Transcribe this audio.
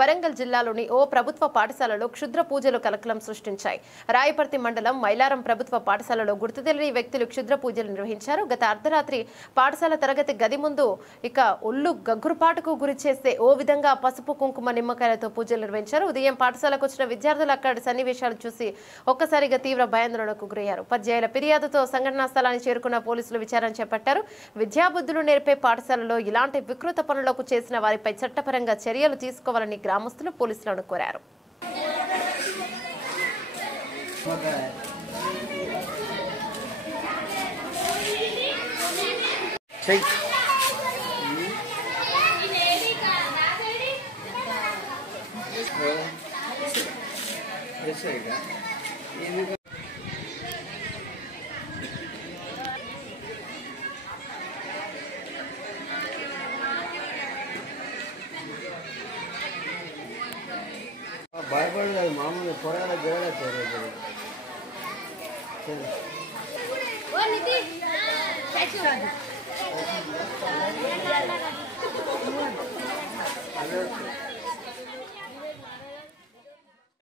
వరంగల్ జిల్లాలోని ఓ ప్రభుత్వ పాఠశాలలో క్షుద్ర పూజలు కలకలం సృష్టించాయి. రాయపర్తి మండలం మైలారం ప్రభుత్వ పాఠశాలలో గుర్తు తెలియని వ్యక్తులు క్షుద్ర పూజలు నిర్వహించారు. గత అర్ధరాత్రి పాఠశాల తరగతి గది ముందు ఒళ్ళు గగ్గురుపాటుకు గురి చేస్తే ఓ విధంగా పసుపు కుంకుమ నిమ్మకాయలతో పూజలు నిర్వహించారు. ఉదయం పాఠశాలకు వచ్చిన విద్యార్థులు అక్కడి సన్నివేశాలు చూసి ఒక్కసారిగా తీవ్ర భయాందోళనకు గురయ్యారు. ఉపాధ్యాయుల ఫిర్యాదుతో సంఘటనా స్థలానికి చేరుకున్న పోలీసులు విచారణ చేపట్టారు. విద్యాబుద్ధులు నేర్పే పాఠశాలలో ఇలాంటి వికృత పనులకు చేసిన వారిపై చట్టపరంగా చర్యలు తీసుకోవాలని గ్రామస్తులు పోలీసులను కోరారు. భయపడలేదు మామూలు పొరగాల జరగలేదు. అదే